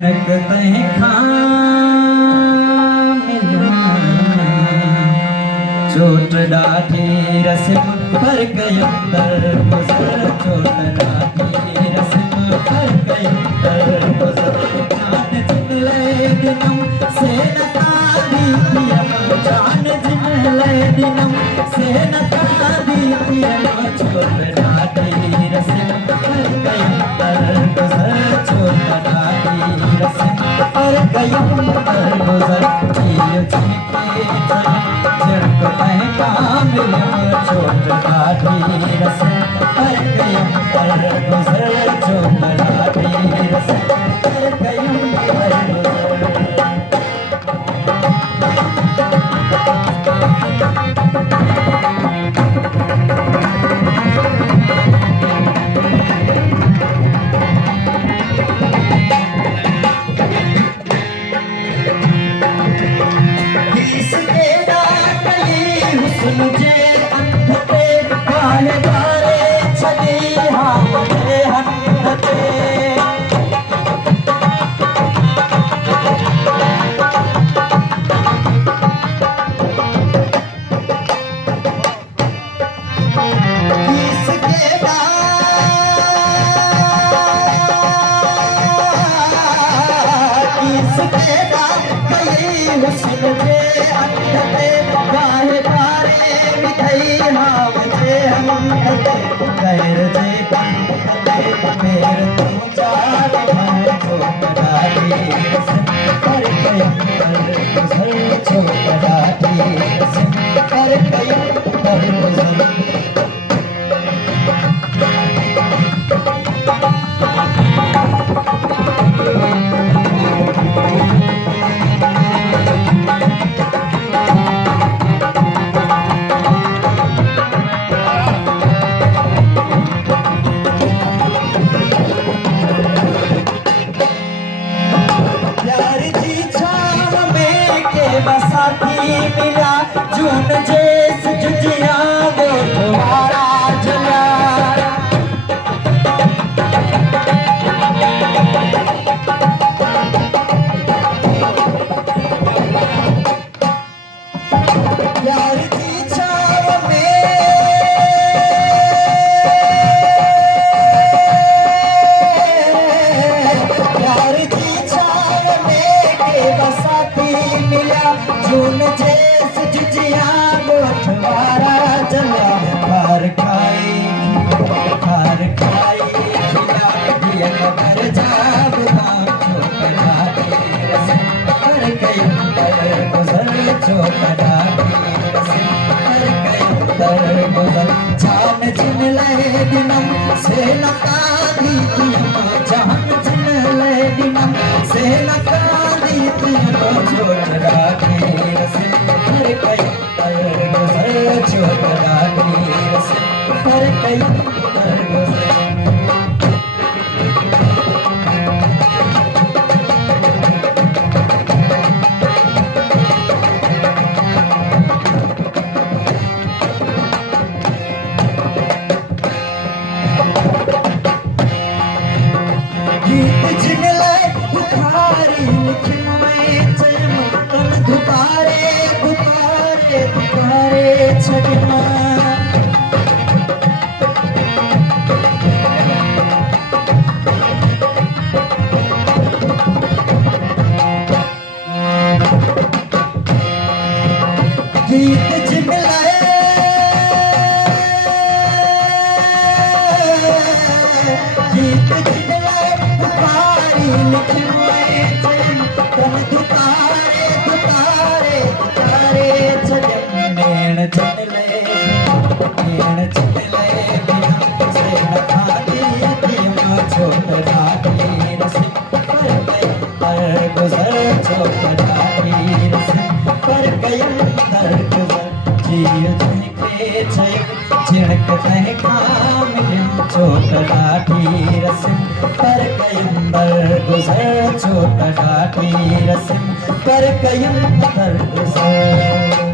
तहीं चोट ॾाढी रस्म पर कयम दर गुज़र चोट ॾाढी रस्म पर कयम दर गुज़र जान जिनले दिनम से न तादी थियम जान जिनले दिनम से न तादी थियम चोट ॾाढी रस्म पर कयम दर गुज़र चोट ॾाढी रस्म पर कयम दर गुज़र जियो जिनके झड़क महका मिलम चोट ॾाढी रस्म पर कयम दर गुज़र चोट ॾाढी रस्म पर कयम दर गुज़र मुझे अंधते काहे बारे छली हाँ मुझे अंधते किसके कई हुस्न जे अंधते काहे बारे मिठाई हाँ मुझे अंधते गैर जे पंधते मेर तुम चार भर चोट ॾाढी रस्म पर कयम दर गुज़र चोट ॾाढी रस्म पर कयम दर गुज़र साथी मिला जून जैस जुजिया वो तुम्हारा जला यार की छाव में यार की छाव में के बसाती मिला जून जैस जुजिया गोठवारा जला खार खाई खिला दिया कर जाब नाम चोट ॾाढी रस्म पर कयम दर गुज़र चोट ॾाढी रस्म पर कयम दर गुज़र जान जिनले दिनम से न कादी थियम जान जिनले दिनम से न कादी थियम चोट ॾाढी रस्म पर कयम दर गुज़र चोट ॾाढी रस्म पर कयम दर गुज़र गीत जिनले बुखारी लिखिन में चयम तन दुबारे दुबारे दुबारे छॾिमा गीत जिनले गीत जिनले बुखारी लिखिन में चयम तन दुबारे दुबारे दुबारे छॾिम नेण जिनले बिना से न खादी थियम चोट ॾाढी रस्म पर कयम दर गुज़र चोट ॾाढी रस्म पर कयम दर गुज़र जियो जिनके छयम झिड़क महका मिलम चोट ॾाढी रस्म पर कयम दर गुज़र चोट ॾाढी रस्म पर कयम दर गुज़र